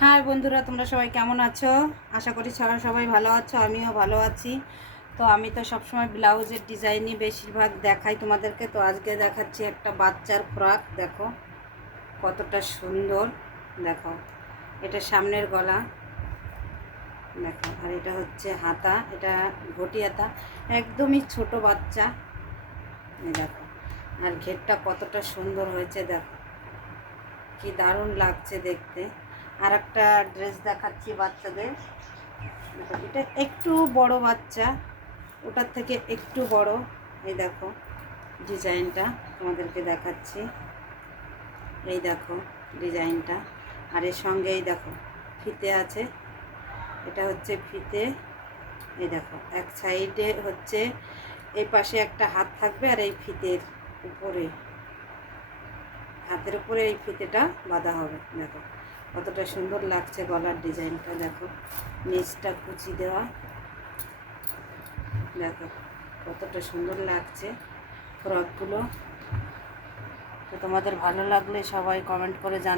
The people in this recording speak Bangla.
হাই বন্ধুরা, তোমরা সবাই কেমন আছো? আশা করি সবাই ভালো আছো, আমিও ভালো আছি। তো আমি তো সবসময় ব্লাউজের ডিজাইনই বেশিরভাগ দেখাই তোমাদেরকে। তো আজকে দেখাচ্ছি একটা বাচ্চার ফ্রক। দেখো কতটা সুন্দর। দেখো, এটা সামনের গলা, দেখো, আর এটা হচ্ছে হাতা, এটা ঘটি হাতা, একদমই ছোট বাচ্চা। এই দেখো, আর ঘেরটা কতটা সুন্দর হয়েছে, দেখো কি দারুণ লাগছে দেখতে। আর একটা ড্রেস দেখাচ্ছি বাচ্চাদের। এটা একটু বড় বাচ্চা, ওটার থেকে একটু বড়। এই দেখো ডিজাইনটা তোমাদেরকে দেখাচ্ছি। এই দেখো ডিজাইনটা, আর এর সঙ্গে এই দেখো ফিতে আছে। এটা হচ্ছে ফিতে। এই দেখো এক সাইডে হচ্ছে, এই পাশে একটা হাত থাকবে, আর এই ফিতের উপরে, হাতের উপরে এই ফিতেটা বাঁধা হবে। দেখো কতটা সুন্দর লাগছে গলার ডিজাইনটা। দেখো নিচটা কুচি দেওয়া, দেখো কতটা সুন্দর লাগছে ফ্রকগুলো। তো তোমাদের ভালো লাগলে সবাই কমেন্ট করে জানা।